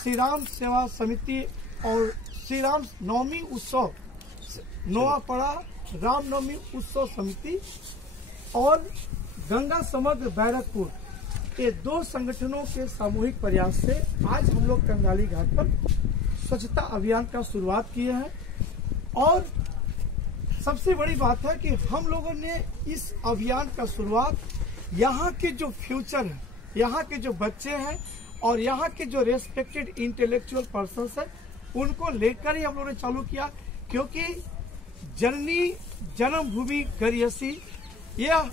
श्री राम सेवा समिति और श्री राम नवमी उत्सव नोआपाड़ा रामनवमी उत्सव समिति और गंगा समग्र बैरकपुर, ये 2 संगठनों के सामूहिक प्रयास से आज हम लोग कंगाली घाट पर स्वच्छता अभियान का शुरुआत किए हैं। और सबसे बड़ी बात है कि हम लोगों ने इस अभियान का शुरुआत यहाँ के जो फ्यूचर है, यहाँ के जो बच्चे हैं और यहाँ के जो रेस्पेक्टेड इंटेलेक्चुअल पर्सन्स हैं उनको लेकर ही हम लोगों ने चालू किया, क्योंकि जननी जन्मभूमि गरियसी यह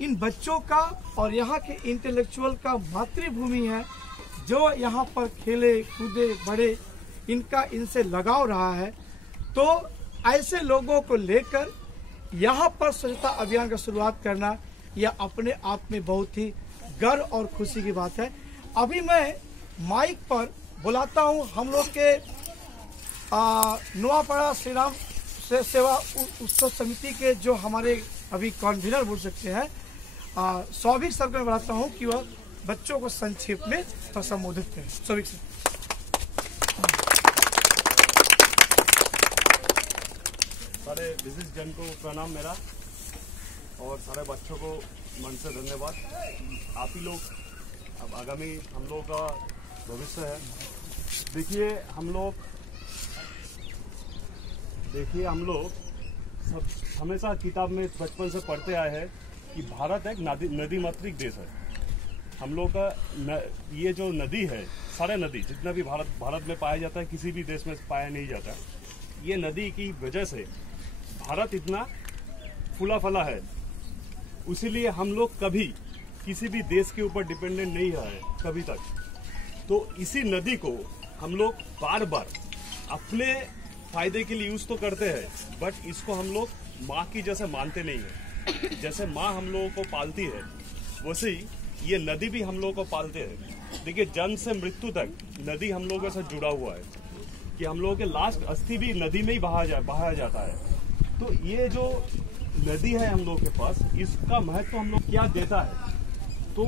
इन बच्चों का और यहाँ के इंटेलेक्चुअल का मातृभूमि है, जो यहाँ पर खेले कूदे बड़े, इनका इनसे लगाव रहा है। तो ऐसे लोगों को लेकर यहाँ पर स्वच्छता अभियान का शुरुआत करना यह अपने आप में बहुत ही गर्व और खुशी की बात है। अभी मैं माइक पर बुलाता हूँ हम लोग के नोआपाड़ा श्री राम सेवा उत्सव समिति के जो हमारे अभी कन्वीनर बोल सकते हैं सौभिक सर को बुलाता हूँ कि वह बच्चों को संक्षेप में संबोधित करें। सौभिक सर। सारे विशिष्ट जन को प्रणाम मेरा, और सारे बच्चों को मन से धन्यवाद। आप ही लोग अब आगामी हम लोगों का भविष्य है। देखिए हम लोग सब हमेशा किताब में बचपन से पढ़ते आए हैं कि भारत एक नदी मातृक देश है। हम लोग का ये जो नदी है, सारे नदी जितना भी भारत में पाया जाता है, किसी भी देश में पाया नहीं जाता। ये नदी की वजह से भारत इतना फूला फला है। इसीलिए हम लोग कभी किसी भी देश के ऊपर डिपेंडेंट नहीं रहे कभी तक। तो इसी नदी को हम लोग बार बार अपने फायदे के लिए यूज तो करते हैं, बट इसको हम लोग माँ की जैसे मानते नहीं है। जैसे माँ हम लोगों को पालती है, वैसे ही ये नदी भी हम लोगों को पालते हैं। देखिए, जन्म से मृत्यु तक नदी हम लोगों के साथ जुड़ा हुआ है, कि हम लोगों के लास्ट अस्थि भी नदी में ही बहाया जाता है। तो ये जो नदी है हम लोग के पास, इसका महत्व हम लोग क्या देता है, तो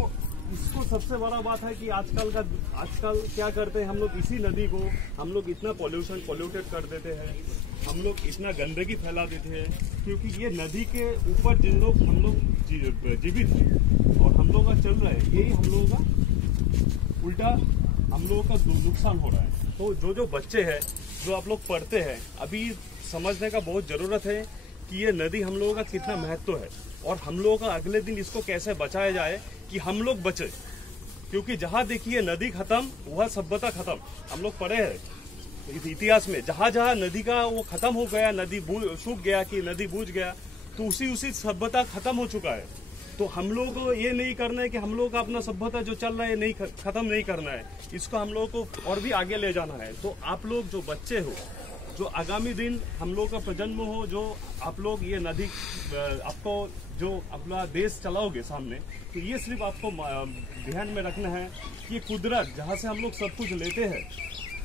इसको सबसे बड़ा बात है कि आजकल क्या करते हैं हम लोग, इसी नदी को हम लोग इतना पोल्यूटेड कर देते हैं, हम लोग इतना गंदगी फैला देते हैं, क्योंकि ये नदी के ऊपर जिन लोग हम लोग जीवित हैं और हम लोग का चल रहा है, यही हम लोगों का उल्टा हम लोगों का नुकसान हो रहा है। तो जो बच्चे हैं, जो आप लोग पढ़ते हैं, अभी समझने का बहुत जरूरत है कि ये नदी हम लोगों का कितना महत्व है, और हम लोगों का अगले दिन इसको कैसे बचाया जाए कि हम लोग बचे। क्योंकि जहाँ देखिए नदी खत्म, वह सभ्यता खत्म। हम लोग पढ़े हैं इतिहास में, जहाँ जहाँ नदी का वो खत्म हो गया, नदी सूख गया कि नदी बूझ गया, तो उसी सभ्यता खत्म हो चुका है। तो हम लोग को ये नहीं करना है कि हम लोग का अपना सभ्यता जो चल रहा है नहीं खत्म नहीं करना है, इसको हम लोग को और भी आगे ले जाना है। तो आप लोग जो बच्चे हो, जो आगामी दिन हम लोग का प्रजन्म हो, जो आप लोग ये नदी आपको जो अपना देश चलाओगे सामने, तो ये सिर्फ आपको ध्यान में रखना है कि कुदरत जहाँ से हम लोग सब कुछ लेते हैं,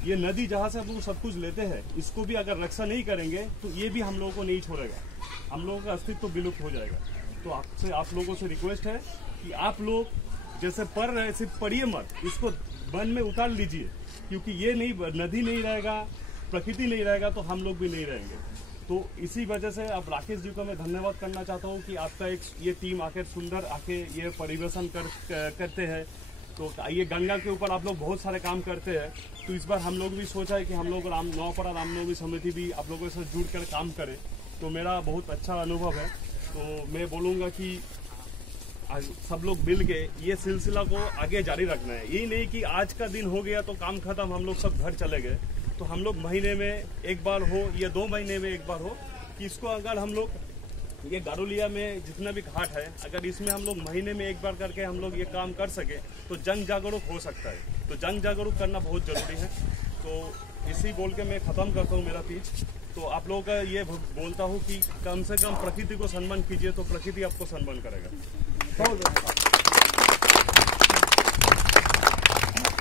ये नदी जहाँ से हम लोग सब कुछ लेते हैं, इसको भी अगर रक्षा नहीं करेंगे तो ये भी हम लोगों को नहीं छोड़ेगा, हम लोगों का अस्तित्व विलुप्त हो जाएगा। तो आप लोगों से रिक्वेस्ट है कि आप लोग जैसे पढ़ रहे सिर्फ पढ़िए मत, इसको मन में उतार लीजिए, क्योंकि ये नदी नहीं रहेगा, प्रकृति नहीं रहेगा तो हम लोग भी नहीं रहेंगे। तो इसी वजह से अब राकेश जी को मैं धन्यवाद करना चाहता हूँ कि आपका ये टीम आकर सुंदर आके ये परिवेशन करते हैं। तो ये गंगा के ऊपर आप लोग बहुत सारे काम करते हैं, तो इस बार हम लोग भी सोचा है कि हम लोग नोआपाड़ा रामनवमी समिति भी आप लोगों से जुड़कर काम करें। तो मेरा बहुत अच्छा अनुभव है। तो मैं बोलूँगा कि सब लोग मिल के ये सिलसिला को आगे जारी रखना है। यही नहीं कि आज का दिन हो गया तो काम खत्म, हम लोग सब घर चले गए। तो हम लोग महीने में एक बार हो या 2 महीने में एक बार हो, कि इसको अगर हम लोग ये गारोलिया में जितना भी घाट है, अगर इसमें हम लोग महीने में एक बार करके हम लोग ये काम कर सके तो जन जागरूक हो सकता है। तो जन जागरूक करना बहुत जरूरी है। तो इसी बोल के मैं ख़त्म करता हूँ मेरा स्पीच। तो आप लोगों का ये बोलता हूँ कि कम से कम प्रकृति को सम्मान कीजिए, तो प्रकृति आपको सम्मान करेगा। बहुत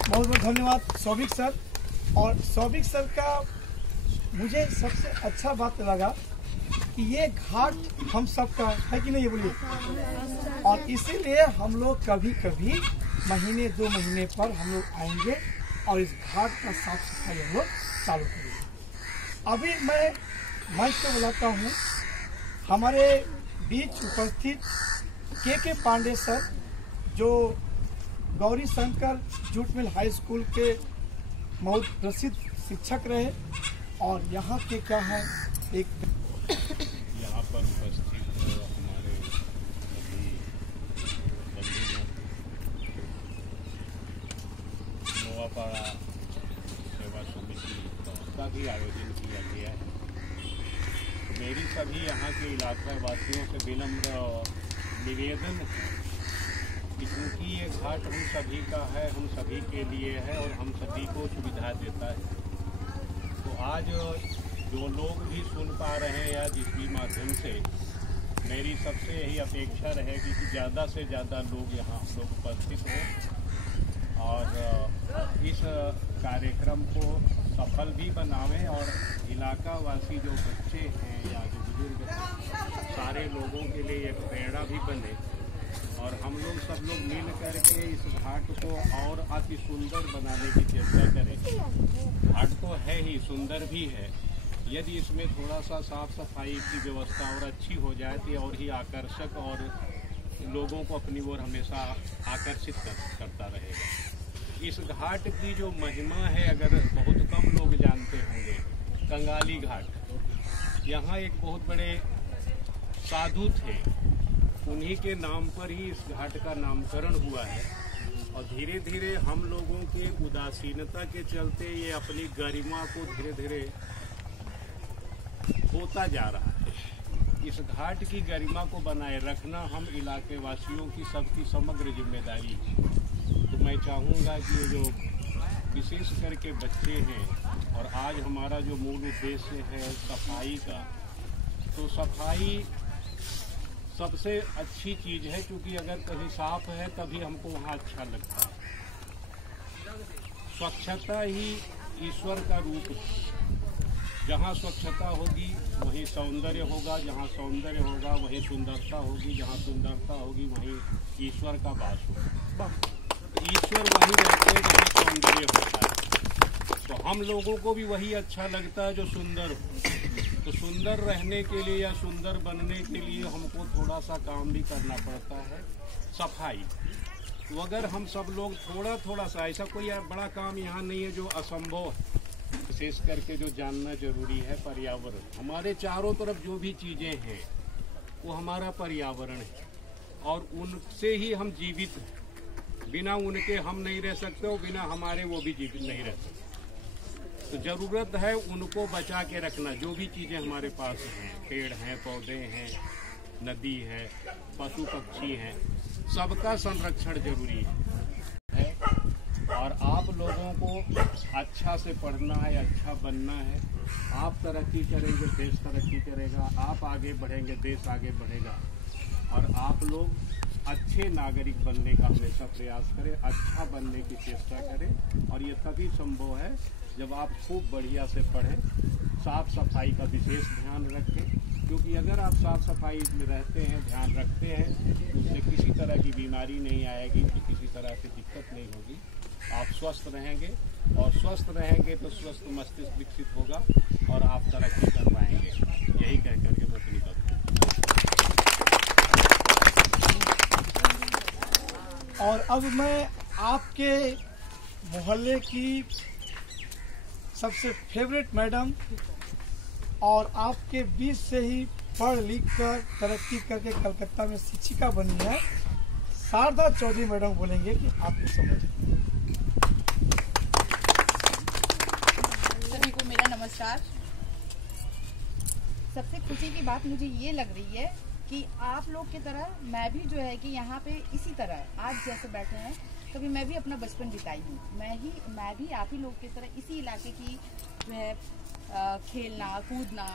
बहुत धन्यवाद सौभिक सर। और सौभिक सर का मुझे सबसे अच्छा बात लगा कि ये घाट हम सब का है कि नहीं, ये बोलिए। और इसीलिए हम लोग कभी कभी महीने 2 महीने पर हम लोग आएंगे और इस घाट का साफ सफाई हम लोग चालू करेंगे। अभी मैं मंच पे बुलाता हूँ हमारे बीच उपस्थित के पांडे सर, जो Gauri Shankar jute mill high school के बहुत प्रसिद्ध शिक्षक रहे और यहाँ के क्या है एक यहाँ पर उपस्थित हमारे सभी बंधुगण, नोआपाड़ा सेवा समिति का भी आयोजन किया गया है। मेरी सभी यहाँ के इलाका वासियों से विनम्र निवेदन है कि क्योंकि ये घाट हम सभी का है, हम सभी के लिए है और हम सभी को सुविधा देता है, तो आज जो लोग भी सुन पा रहे हैं या जिस भी माध्यम से, मेरी सबसे यही अपेक्षा रहेगी कि ज़्यादा से ज़्यादा लोग यहाँ लोग उपस्थित हों और इस कार्यक्रम को सफल भी बनावें और इलाका वासी जो बच्चे हैं या जो बुजुर्ग हैं, सारे लोगों के लिए एक प्रेरणा भी बने और हम लोग सब लोग मिल करके इस घाट को और अति सुंदर बनाने की चेष्टा करें। घाट तो है ही, सुंदर भी है, यदि इसमें थोड़ा सा साफ सफाई की व्यवस्था और अच्छी हो जाए तो और ही आकर्षक और लोगों को अपनी ओर हमेशा आकर्षित करता रहेगा। इस घाट की जो महिमा है, अगर बहुत कम लोग जानते होंगे, कंगाली घाट, यहाँ एक बहुत बड़े साधु थे, उन्हीं के नाम पर ही इस घाट का नामकरण हुआ है और धीरे धीरे हम लोगों के उदासीनता के चलते ये अपनी गरिमा को धीरे धीरे होता जा रहा है। इस घाट की गरिमा को बनाए रखना हम इलाके वासियों की सबकी समग्र जिम्मेदारी है। तो मैं चाहूँगा कि जो विशेष करके बच्चे हैं और आज हमारा जो मूल उद्देश्य है सफाई का, तो सफाई सबसे अच्छी चीज़ है, क्योंकि अगर कहीं साफ है तभी हमको वहाँ अच्छा लगता है। स्वच्छता ही ईश्वर का रूप है। जहाँ स्वच्छता होगी वहीं सौंदर्य होगा, जहाँ सौंदर्य होगा वहीं सुंदरता होगी, जहाँ सुंदरता होगी वहीं ईश्वर का वास होगा। ईश्वर वहीं रहते हैं जहाँ सौंदर्य होता है, तो हम लोगों को भी वही अच्छा लगता है जो सुंदर हो। तो सुंदर रहने के लिए या सुंदर बनने के लिए हमको थोड़ा सा काम भी करना पड़ता है, सफाई। तो अगर हम सब लोग थोड़ा थोड़ा सा, ऐसा कोई बड़ा काम यहाँ नहीं है जो असंभव है। विशेष करके जो जानना जरूरी है पर्यावरण, हमारे चारों तरफ जो भी चीज़ें हैं वो हमारा पर्यावरण है और उनसे ही हम जीवित हैं। बिना उनके हम नहीं रह सकते और बिना हमारे वो भी जीवित नहीं रह सकते। तो ज़रूरत है उनको बचा के रखना। जो भी चीज़ें हमारे पास हैं, पेड़ हैं, पौधे हैं, नदी है, पशु पक्षी हैं, सबका संरक्षण जरूरी है। और आप लोगों को अच्छा से पढ़ना है, अच्छा बनना है। आप तरक्की करेंगे, देश तरक्की करेगा, आप आगे बढ़ेंगे, देश आगे बढ़ेगा। और आप लोग अच्छे नागरिक बनने का हमेशा प्रयास करें, अच्छा बनने की चेष्टा करें। और ये तभी संभव है जब आप खूब बढ़िया से पढ़ें, साफ सफाई का विशेष ध्यान रखें, क्योंकि अगर आप साफ सफाई में रहते हैं, ध्यान रखते हैं, तो उससे किसी तरह की बीमारी नहीं आएगी, किसी तरह से दिक्कत नहीं होगी। आप स्वस्थ रहेंगे और स्वस्थ रहेंगे तो स्वस्थ मस्तिष्क विकसित होगा और आप तरक्की कर पाएंगे। यही कह करके मैं अपनी बात। और अब मैं आपके मोहल्ले की सबसे फेवरेट मैडम और आपके बीच से ही पढ़ लिख कर तरक्की करके कलकत्ता में शिक्षिका बनी है, शारदा चौधरी मैडम बोलेंगे कि आपको समझ। सभी को मेरा नमस्कार। सबसे खुशी की बात मुझे ये लग रही है कि आप लोग की तरह मैं भी जो है कि यहाँ पे इसी तरह आज जैसे बैठे हैं, कभी मैं भी अपना बचपन बिताई हूँ। मैं भी आप ही लोग की तरह इसी इलाके की जो है खेलना कूदना।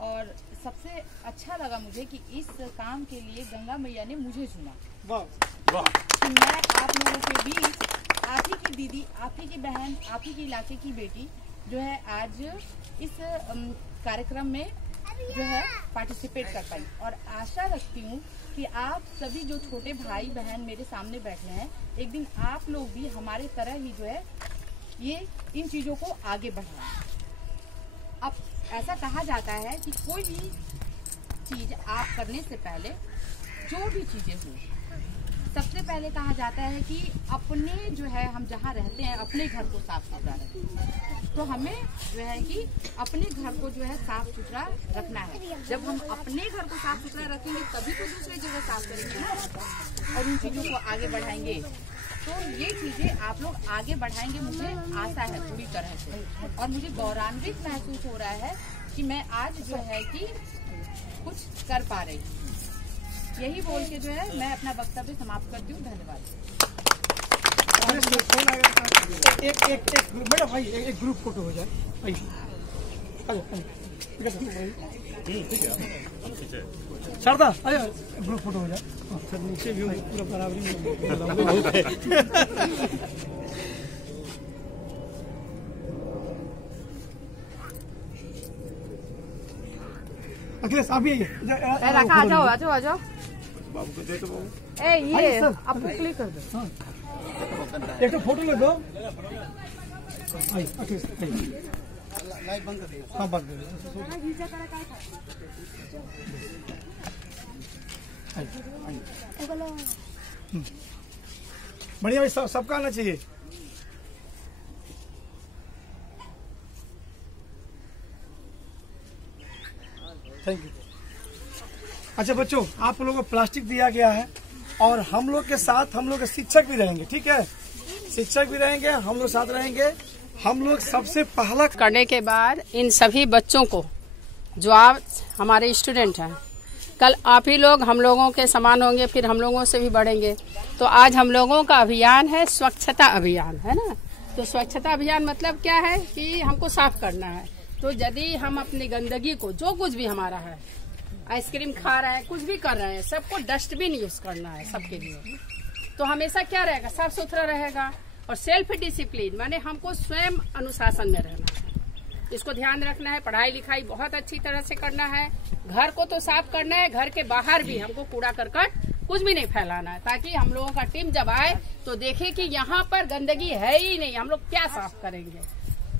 और सबसे अच्छा लगा मुझे कि इस काम के लिए गंगा मैया ने मुझे चुना। वाह कि मैं आप लोगों के बीच, आप ही की दीदी, आप ही की बहन, आप ही के इलाके की बेटी जो है आज इस कार्यक्रम में जो है पार्टिसिपेट कर पाई। और आशा रखती हूँ कि आप सभी जो छोटे भाई बहन मेरे सामने बैठे हैं, एक दिन आप लोग भी हमारे तरह ही जो है ये इन चीजों को आगे बढ़ाएं। अब ऐसा कहा जाता है कि कोई भी चीज आप करने से पहले, जो भी चीजें हो, सबसे पहले कहा जाता है कि अपने जो है हम जहाँ रहते हैं अपने घर को साफ सुथरा रखें। तो हमें जो है कि अपने घर को जो है साफ सुथरा रखना है। जब हम अपने घर को साफ सुथरा रखेंगे तभी तो दूसरी जगह साफ करेंगे ना, और उन चीजों को आगे बढ़ाएंगे। तो ये चीजें आप लोग आगे बढ़ाएंगे, मुझे आशा है पूरी तरह से, और मुझे गौरवान्वित महसूस हो रहा है कि मैं आज जो है कि कुछ कर पा रही हूँ। यही बोल के जो है मैं अपना वक्तव्य समाप्त करती हूँ। धन्यवाद। मैडम भाई एक ग्रुप फोटो हो जाए। शारदा अरे ग्रुप फोटो हो जाए। नीचे भी पूरा बराबरी अखिलेश आप भी रखा, आ जाओ आ जाओ आ जाओ। बाबू को दे दो बाबू। ए ये आपको क्लिक कर दो। हाँ। एक तो फोटो ले दो। अखिलेश लाइव बंद कर दो। हाँ बंद कर दो। बढ़िया भाई, सबका आना चाहिए। Thank you. अच्छा बच्चों, आप लोगों को प्लास्टिक दिया गया है और हम लोग के साथ हम लोग के शिक्षक भी रहेंगे, ठीक है? शिक्षक भी रहेंगे, हम लोग साथ रहेंगे। हम लोग सबसे पहला करने के बाद इन सभी बच्चों को, जो आप हमारे स्टूडेंट हैं, कल आप ही लोग हम लोगों के समान होंगे, फिर हम लोगों से भी बढ़ेंगे। तो आज हम लोगों का अभियान है स्वच्छता अभियान, है ना? तो स्वच्छता अभियान मतलब क्या है कि हमको साफ करना है। तो यदि हम अपनी गंदगी को, जो कुछ भी हमारा है, आइसक्रीम खा रहे हैं, कुछ भी कर रहे हैं, सबको डस्टबिन यूज करना है सबके लिए। तो हमेशा क्या रहेगा, साफ सुथरा रहेगा। और सेल्फ डिसिप्लिन माने हमको स्वयं अनुशासन में रहना है, इसको ध्यान रखना है। पढ़ाई लिखाई बहुत अच्छी तरह से करना है। घर को तो साफ करना है, घर के बाहर भी हमको कूड़ा करकट कुछ भी नहीं फैलाना है, ताकि हम लोगों का टीम जब आए तो देखे कि यहाँ पर गंदगी है ही नहीं, हम लोग क्या साफ करेंगे।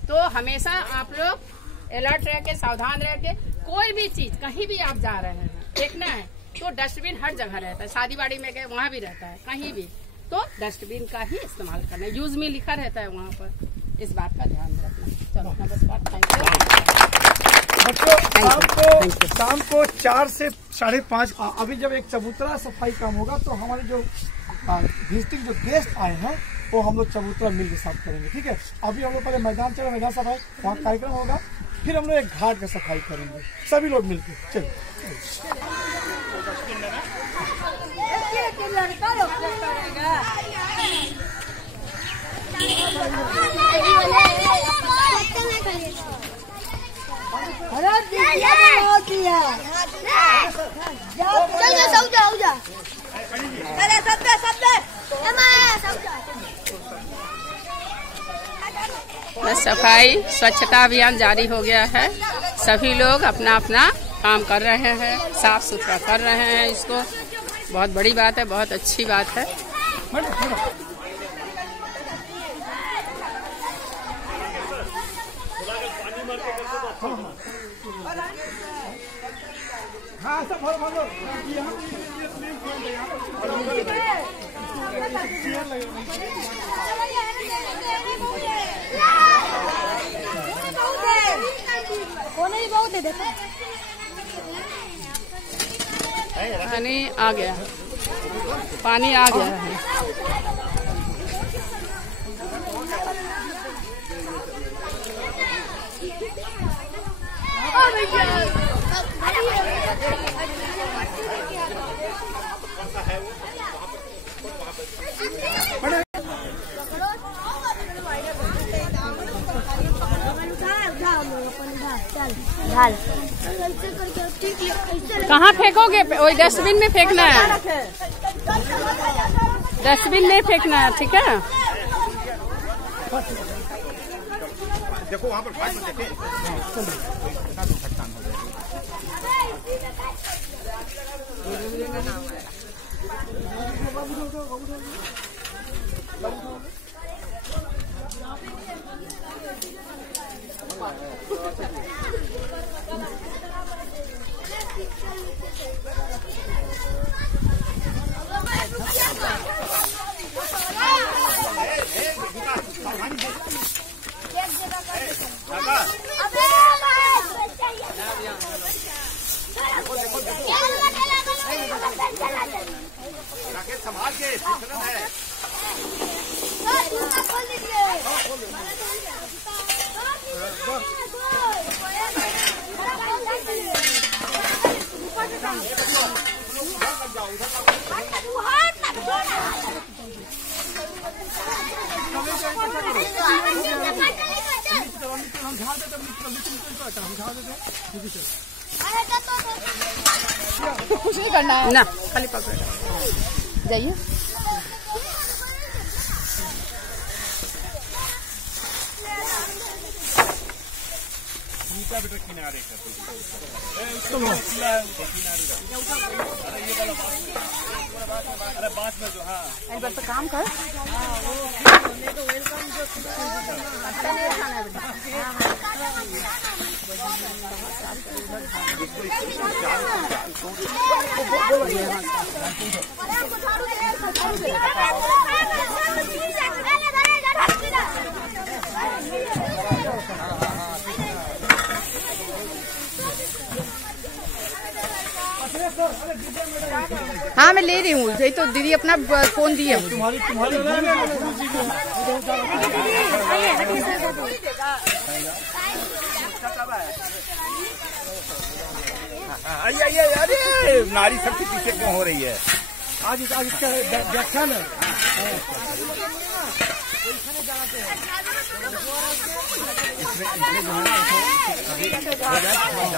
तो हमेशा आप लोग अलर्ट रह के, सावधान रह के, कोई भी चीज कहीं भी आप जा रहे हैं फेंकना है तो डस्टबिन हर जगह रहता है। शादी बाड़ी में गए वहाँ भी रहता है, कहीं भी तो डस्टबिन का ही इस्तेमाल करना है। यूज में लिखा रहता है वहाँ पर, इस बात का ध्यान रखना। चलो नमस्कार, थैंक यू। बच्चों शाम को 4 से 5:30 अभी जब एक चबूतरा सफाई काम होगा तो हमारे जो विजिटिंग जो गेस्ट आए हैं वो हम लोग चबूतरा मिलकर साफ करेंगे, ठीक है? अभी हम लोग पहले मैदान चले, मैदान सफाई वहाँ कार्यक्रम होगा, फिर हम लोग एक घाट का सफाई करेंगे सभी लोग मिलकर। चलिए सफाई स्वच्छता अभियान जारी हो गया है। सभी लोग अपना अपना काम कर रहे हैं, साफ सुथरा कर रहे हैं। इसको बहुत बड़ी बात है, बहुत अच्छी बात है। हाँ सब भर पानी आ गया, पानी आ गया है। कहाँ फेंकोगे? वही डस्टबिन में फेंकना है, डस्टबिन में फेंकना है, ठीक है? देखो वहाँ पर फाइट में देखे संभाल के है। कुछ नहीं करना है ना, खाली पकड़ जाइए। किनारे अरे बात में जो हाँ एक बार तो काम कर। हाँ मैं ले रही हूँ, यही तो दीदी अपना फोन दी है मुझे। आइए अरे नारी शक्ति पीछे क्यों हो रही है? आज इसका व्याख्यान है।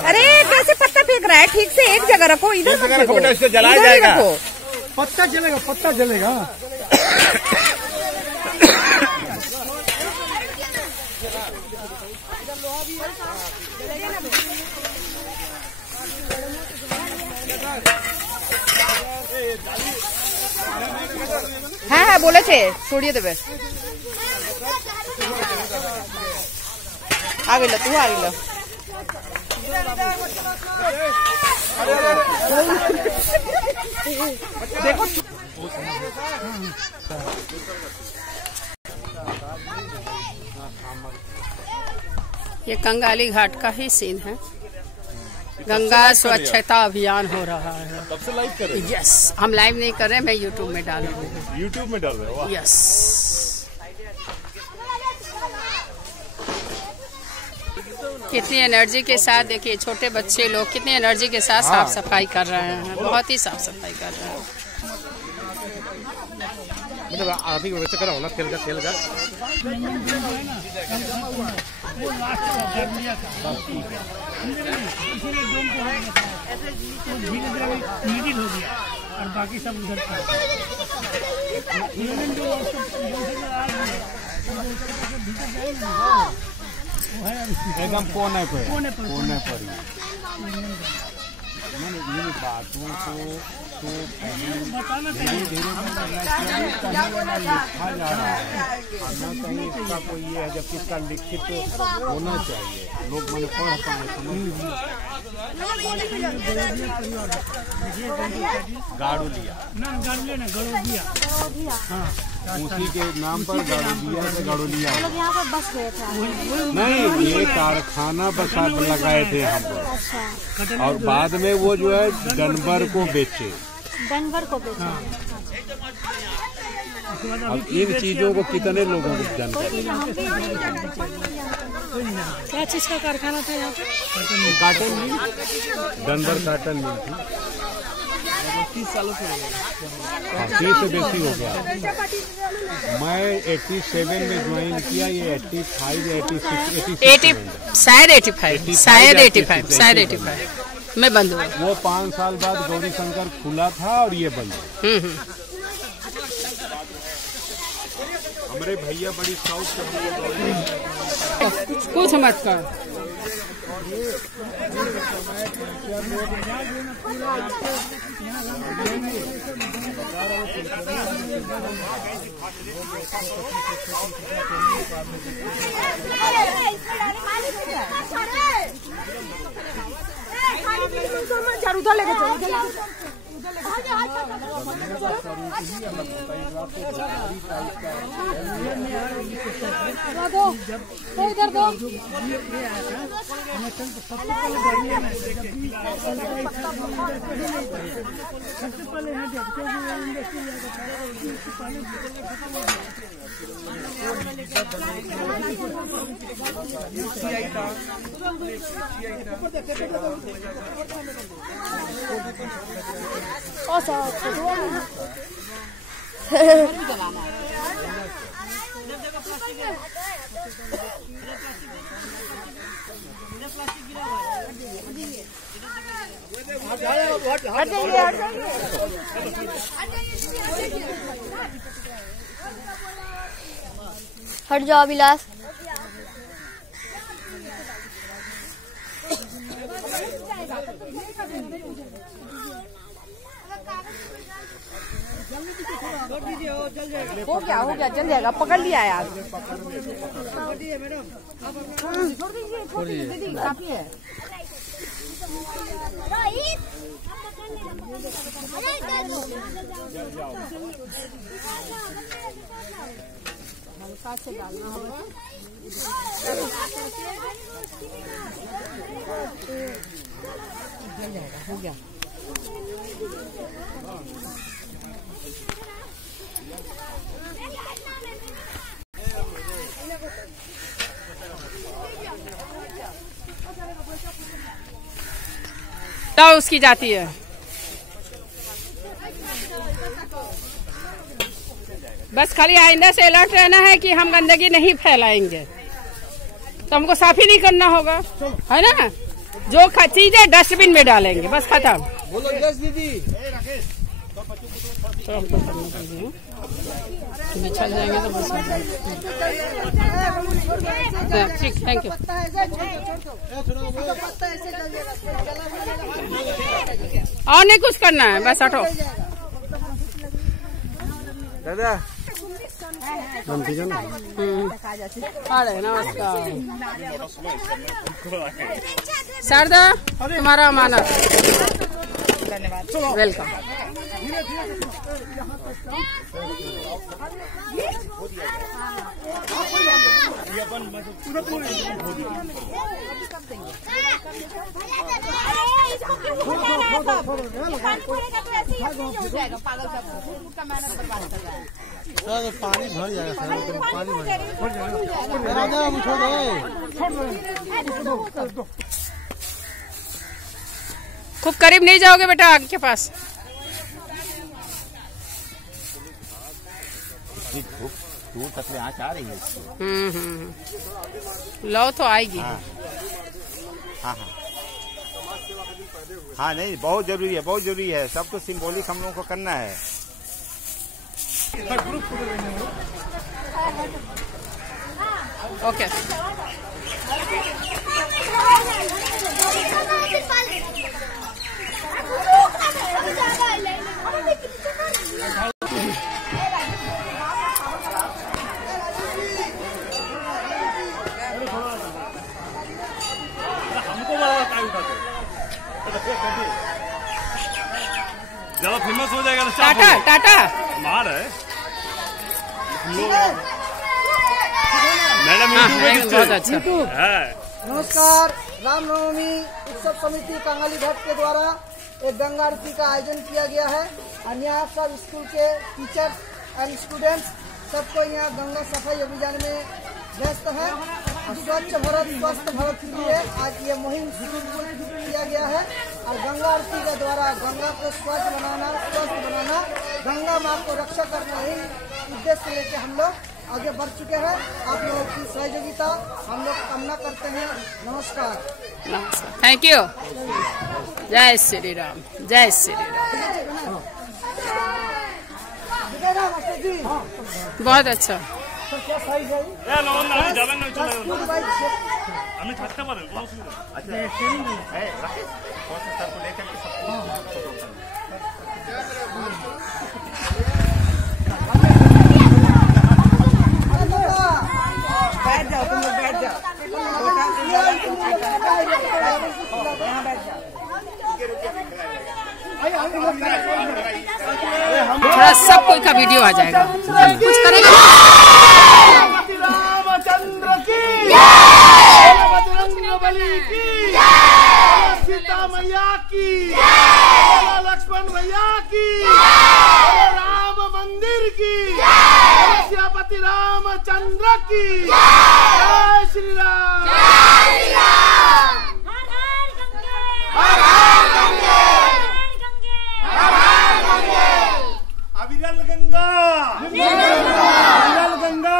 अरे कैसे पत्ता फेंक रहा है? ठीक से एक जगह रखो, इधर मत फेंको। बेटा इससे जलाया जाएगा। पत्ता जलेगा, पत्ता जलेगा। হ্যাঁ হ্যাঁ বলেছে সরিয়ে দেবে। আগিল তুই আগিল। দেখো ये कंगाली घाट का ही सीन है। गंगा स्वच्छता अभियान हो रहा है। तब से लाइव कर रहे हैं? यस, हम लाइव नहीं कर रहे, मैं यूट्यूब में डाल रही हूँ। यूट्यूब में डाल रहे हो? यस, कितनी एनर्जी के साथ देखिए, छोटे बच्चे लोग कितनी एनर्जी के साथ साफ सफाई कर रहे हैं। बहुत ही साफ सफाई कर रहे हैं। मतलब आर्थिक व्यवस्था करा होना तेल का नीडिल हो गया और बाकी सब उधर था। एकदम कोने पर इन बातों को तो धीरे धीरे लिखा जा रहा है। ना कहीं इसका कोई ये है, जबकि इसका लिखित होना चाहिए, लोग मैंने पढ़ पाए। गाड़ू लिया उसी के नाम पर गाड़ूलिया से गाड़ूलिया यहाँ पर बस गए थे। नहीं, ये कारखाना बस आप लगाए थे हम पर, और बाद में वो जो है डनवर को बेचे। अब इन चीजों को कितने लोगों को जानकारी? क्या चीज का कारखाना था यहाँ पे? काटन मिल, डनवर काटन मिल थी। 30 सालों से 30 से बेसी हो गया। मैं 87 में ज्वाइन किया, ये 85 शायद 85 मैं बंद हुआ। वो 5 साल बाद गौरी शंकर खुला था और ये बंद। हमारे भैया बड़ी साउथ कुछ मत कर। अरे उधर उधर लेके चलो, उधर लेके चलो। दो इधर दो। सबसे पहले यहाँ हट जाओ विलास। हो गया चल जाएगा, पकड़ लिया है आज। छोड़ दीजिए दीदी, काफी है। हल्का से डालना होगा। जल जाएगा, हो गया। तो उसकी जाती है। बस खाली आइंदा से अलर्ट रहना है कि हम गंदगी नहीं फैलाएंगे, तो हमको साफ ही नहीं करना होगा, है ना। जो चीजें डस्टबिन में डालेंगे, बस खत्म। बोलो यस दीदी। तो हमको बिछा जाएंगे तो बस ठीक, थैंक यू। और नहीं कुछ करना है, बस हटो। दादा अरे नमस्कार शारदा, तुम्हारा अमानत। वेलकम। पानी भर जाएगा सर, पानी भर जाएगा। खूब करीब नहीं जाओगे बेटा आग के पास। दूर तक से आँच आ रही है। लो तो आएगी। हाँ हाँ नहीं, बहुत जरूरी है, बहुत जरूरी है। सब कुछ सिंबॉलिक हम लोगों को करना है। ओके ज्यादा फेमस हो जाएगा तो टाटा टाटा मार है मैडम। बहुत अच्छा। नमस्कार। रामनवमी उत्सव समिति कांगाली घाट के द्वारा एक गंगा आरती का आयोजन किया गया है और यहाँ सब स्कूल के टीचर्स एंड स्टूडेंट्स सबको यहाँ गंगा सफाई अभियान में व्यस्त है। स्वच्छ भारत स्वस्थ भारत के लिए आज ये मुहिम शुरू किया गया है और गंगा आरती के द्वारा गंगा को स्वच्छ बनाना, स्वस्थ बनाना, गंगा माँ को रक्षा करना ही उद्देश्य लेके हम लोग आगे बढ़ चुके हैं। आप लोगों की सहयोगिता हम लोग कामना करते हैं। नमस्कार। Thank you. जय श्री राम, जय श्री राम। बहुत अच्छा। क्या साइज है? আমি থাকতে পারেন কোনো অসুবিধা बैठ जाओ, तुम लोग बैठ जाओ। यहाँ बैठ जाओ। थोड़ा सब कोई का वीडियो आ जाएगा, कुछ करेंगे। रामचंद्र की, बजरंगबली की, सीता मैया की, लक्ष्मण भैया की, राम मंदिर की, सियापति रामचंद्र की, जय श्री राम। अविरल गंगा, अविरल गंगा।